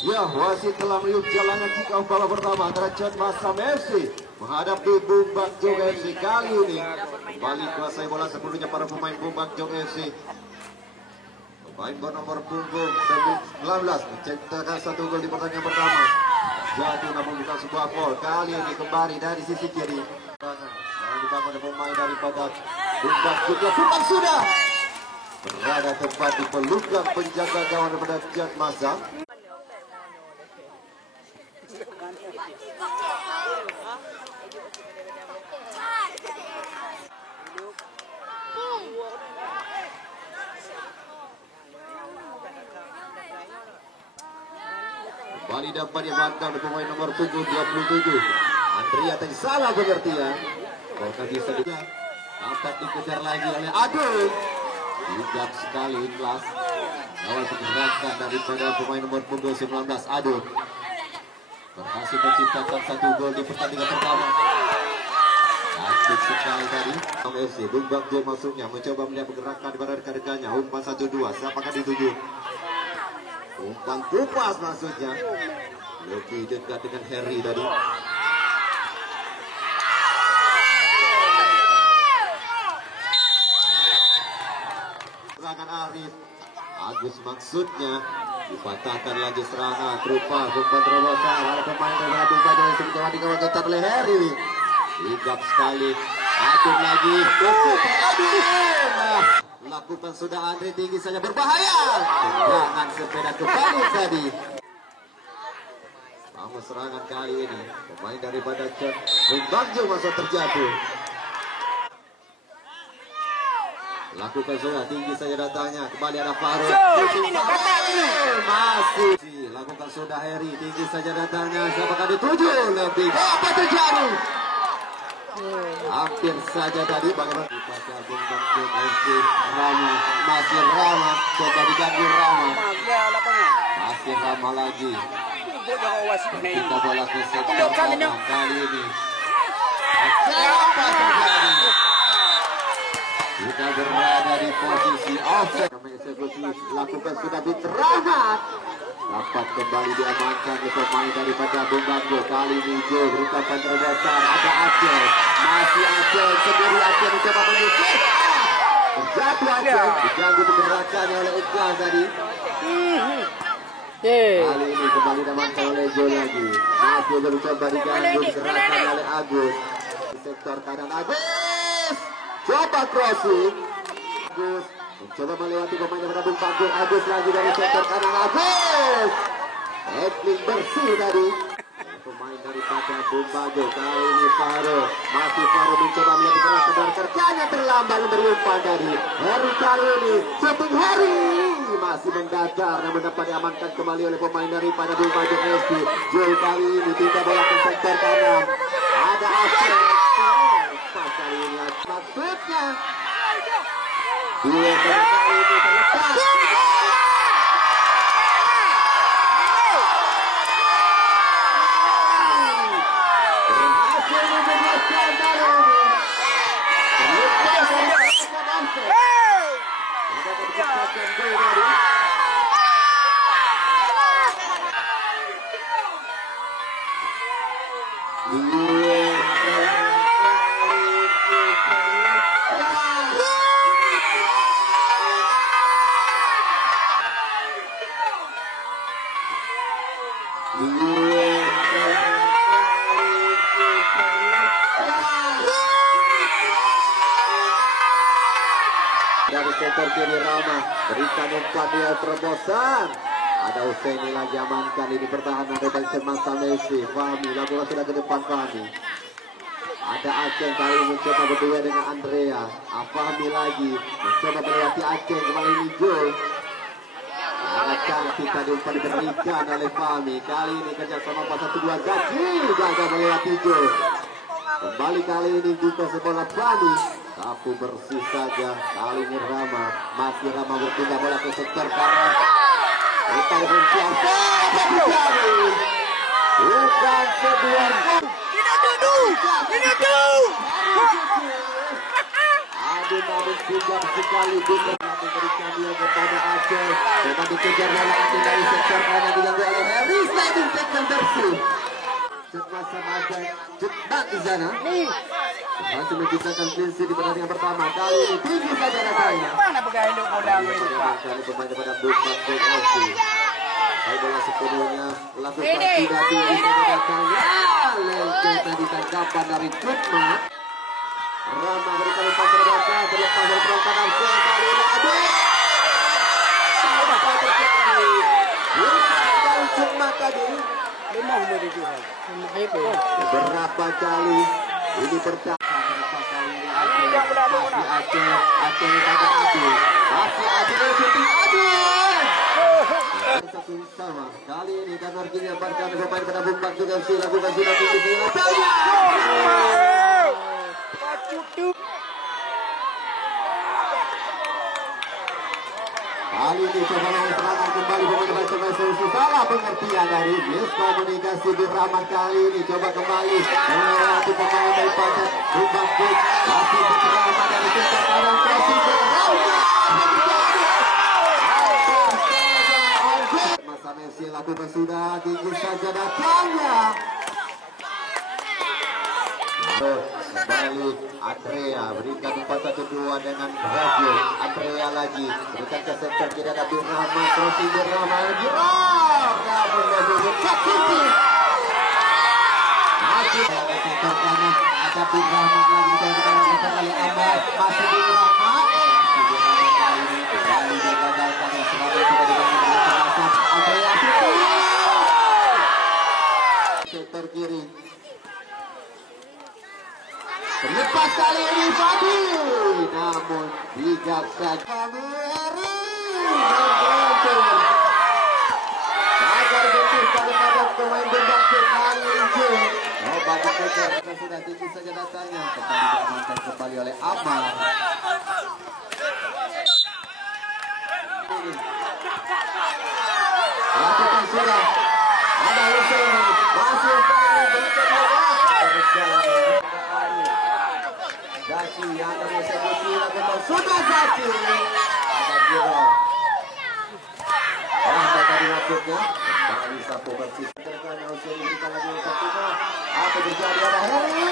Ya, wasit telah meniup jalannya kick off babak pertama antara Cat Masam FC menghadapi Bumbak Jong FC. Kali ini kembali kuasai bola sepenuhnya para pemain Bumbak Jong FC. Pemain bernomor punggung 19 menciptakan satu gol di pertandingan pertama. Jatuh namun bukan sebuah gol. Kali ini kembali dari sisi kiri. Sekarang dibangun oleh pemain daripada Bumbak juga bukan sudah berada tepat di pelukan penjaga gawang daripada Cat Masam. Kembali dapat diamankan oleh pemain nomor punggung 27. Andrea tadi salah pengertian. Kalau bisa dapat dikejar lagi oleh Adul. Sigap sekali ikhlas. Awal pergerakan daripada pemain nomor punggung 19 Adul. Berhasil menciptakan satu gol di pertandingan pertama. Aktif sekali tadi. FC Bumbak Jong masuknya mencoba melihat pergerakan daripada rekan-rekannya. Umpan 1-2. Siapakah dituju? Umpan kupas maksudnya. Lebih dekat dengan Harry tadi. Serangan Arif. Agus maksudnya. Dipatahkan lagi serangan. Berupa umpan terobosan. Ada pemain dari Bumbak Jong yang mencoba dikawal ketat oleh Harry. Sigap sekali. Adul lagi. Adul. Lakukan sudah Andre tinggi saja berbahaya. Tendangan sepeda kembali tadi. Sama serangan kali ini pemain daripada Cat Bumbak Jong masih terjatuh. Lakukan sudah tinggi saja datangnya. Kembali ada Faruk. Masih lakukan sudah Harry tinggi saja datangnya. Siapakah dituju lebih apa terjadi? Hampir saja tadi bagaimana dibaca Bumbak Jong FC. Rama masih Rama coba diganggu Rama. Masih Rama lagi. Kita bola ke sektor kanan kali ini. Apa terjadi? Kita berada di posisi offside. Kami eksekusi lakukan sudah diterangkan. Dapat kembali diamankan oleh pemain daripada Bumbak Jong. Kali ini Jo berikan terobosan. Ada Aceh. Masih Aceh. Sendiri Aceh mencoba menyisir. Terjatuh Aceh. Diganggu pergerakannya oleh Iqbal tadi. Kali ini kembali diamankan oleh Jo lagi. Masih mencoba diganggu gerakan oleh Agus. Di sektor kanan Agus. Coba crossing. Agus. Mencoba melewati pemain daripada Bumbak Jong. Agus lagi dari sektor kanan. Agus tackling bersih tadi pemain daripada Bumbak Jong. Kali ini Faro. Masih Faro mencoba melihat gerakan dari kerjanya terlambat memberi umpan dari Harry. Kali ini shooting Harry masih mendatar dan mendapat diamankan kembali oleh pemain daripada Bumbak Jong FC. Jol kali ini tidak bola ke sektor kanan. Ada Aceh. Kali ini maksudnya dua kali ini terlepas. Berhasil membebaskan kali ini. Terlepas dari Aceh. Ada kecepatan gol tadi. Dari sektor kiri Rama berikan umpan dia terobosan. Ada Husseini lagi amankan ini pertahanan dari Cat Masam FC. Fahmi lakukan sudah ke depan Fahmi. Ada Aceh kali ini mencoba berdua dengan Andrea. Fahmi lagi mencoba melewati Aceh kembali ini Jol. Sangat cantik tadi umpan diberikan oleh Fahmi. Kali ini kerjasama pas 1-2 gagal melewati Jol. Kembali kali ini juga sebola Fahmi. Sapu bersih saja. Kali ini Rama. Masih Rama berpindah bola ke sektor kanan. Kita bersiap. Bukan kedua. Tidak duduk. Aduh namun sigap sekali bukan memberikan dia kepada Aceh. Coba dikejar bola dari sektor kanan diganggu oleh Harry. Cepat saja cepat di sana. Masih menciptakan clean sheet di pertandingan pertama. Kali ini tinggi saja datanya. Mana pegang induk bola lupa. Kali pemain daripada Bukman FC. Baik bola sepenuhnya lakukan tidak datangnya. Lengket tadi tangkapan dari Cutma. Rama berikan umpan terbatas terlepas dari perangkat Arsenal kali ini. Aduh. Apa terjadi? Dari Cutma tadi. Beberapa kali ini pertama kali ini masih Aceh satu sama kali ini dan warginya barkan pemain pada Bumpak juga lakukan sudah tinggi kali ini coba serangan kembali pemain coba solusi salah pengertian dari miskomunikasi di Rahmat kali ini coba kembali melewati pemain daripada Bumpak masih di Rahmat dari sekitar kanan kasih ke Rahmat masa Messi lakukan sudah tinggi saja datangnya kembali Andrea berikan 4-1-2 dengan Rajo. Andrea lagi berikan ke center kiri ada Bin Rahman crossing Bin Rahman lagi namun lebih sakiti masih ada center kanan ada Bin Rahman lagi dikatakan oleh Amar masih Bin Rahman kali ini kembali digagalkan yang selalu tidak dibangun Andrea center kiri terlepas kali ini Fadil namun bijaksana Kameri agar betul daripada pemain Bembangkit kali ini bagi kejar sudah tinggi saja datanya kembali diamankan kembali oleh Amar lakukan sudah ada Hussein masih Zaki yang mengeksekusi lakukan sudah Zaki ada Giro tadi masuknya kembali sapu bersih terkena Hussein diberikan lagi satu apa terjadi ada Heri